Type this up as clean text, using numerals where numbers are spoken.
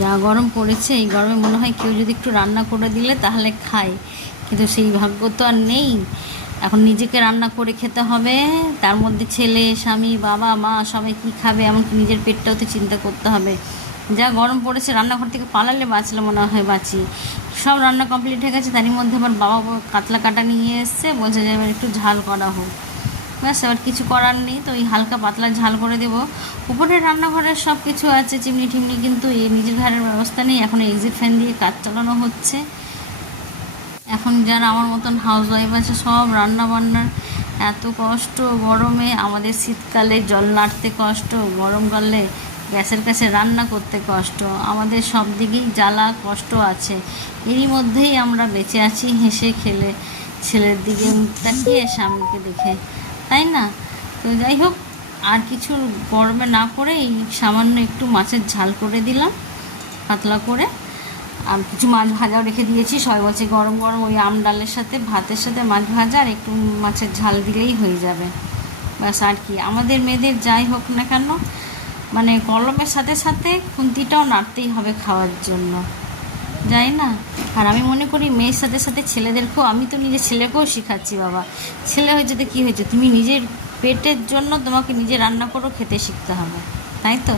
যা গরম পড়েছে, এই গরমে মনে হয় কেউ যদি একটু রান্না করে দিলে তাহলে খায়, কিন্তু সেই ভাগ্য তো আর নেই। এখন নিজেকে রান্না করে খেতে হবে, তার মধ্যে ছেলে, স্বামী, বাবা, মা সবাই কী খাবে, এমনকি নিজের পেটটাও তো চিন্তা করতে হবে। যা গরম পড়েছে, রান্নাঘর থেকে পালালে বাঁচলে মনে হয় বাঁচি। সব রান্না কমপ্লিট হয়ে গেছে, তারই মধ্যে আবার বাবা কাতলা কাটা নিয়ে এসছে, বলছে যে এবার একটু ঝাল করা হোক। ব্যাস, এবার কিছু করার নেই, তো ওই হালকা পাতলা ঝাল করে দেবো। উপরে রান্নাঘরের সব কিছু আছে, চিমনি টিমনি, কিন্তু এই নিজের ঘরের ব্যবস্থা নেই। এখন এক্সিট ফ্যান দিয়ে কাজ চালানো হচ্ছে। এখন যারা আমার মতন হাউস ওয়াইফ আছে, সব রান্না বান্নার এত কষ্ট গরমে। আমাদের শীতকালে জল নাড়তে কষ্ট, গরমকালে গ্যাসের কাছে রান্না করতে কষ্ট, আমাদের সব দিকেই জ্বালা কষ্ট আছে। এরই মধ্যেই আমরা বেঁচে আছি হেসে খেলে, ছেলের দিকে মুখ তাকিয়ে, স্বামীকে দেখে, তাই না? তো যাই হোক, আর কিছু গরমে না করে এই সামান্য একটু মাছের ঝাল করে দিলাম পাতলা করে। আর কিছু মাছ ভাজাও রেখে দিয়েছি, সবাই বলছে গরম গরম ওই আম ডালের সাথে, ভাতের সাথে মাছ ভাজা আর একটু মাছের ঝাল দিলেই হয়ে যাবে। ব্যাস, আর কি। আমাদের মেয়েদের যাই হোক না কেন, মানে কলমের সাথে সাথে খুন্তিটাও নাড়তেই হবে খাওয়ার জন্য, যাই না? আর আমি মনে করি মেয়ের সাথে সাথে ছেলেদেরকেও, আমি তো নিজের ছেলেকেও শেখাচ্ছি, বাবা ছেলে হয়েছে তো কী হয়েছে, তুমি নিজের পেটের জন্য তোমাকে নিজে রান্না করেও খেতে শিখতে হবে, তাই তো?